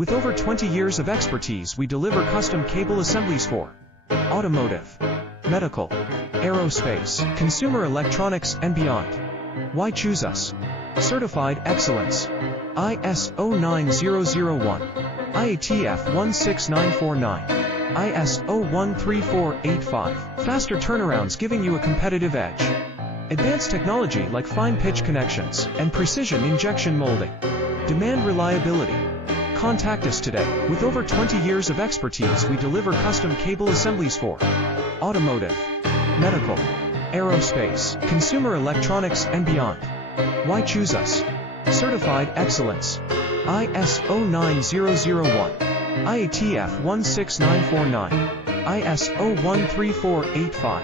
With over 20 years of expertise, we deliver custom cable assemblies for automotive, medical, aerospace, consumer electronics, and beyond. Why choose us? Certified excellence. ISO9001, IATF16949, ISO13485. Faster turnarounds giving you a competitive edge. Advanced technology like fine pitch connections and precision injection molding. Demand reliability. Contact us today. With over 20 years of expertise, we deliver custom cable assemblies for automotive, medical, aerospace, consumer electronics, and beyond. Why choose us? Certified excellence. ISO9001, IATF16949, ISO13485.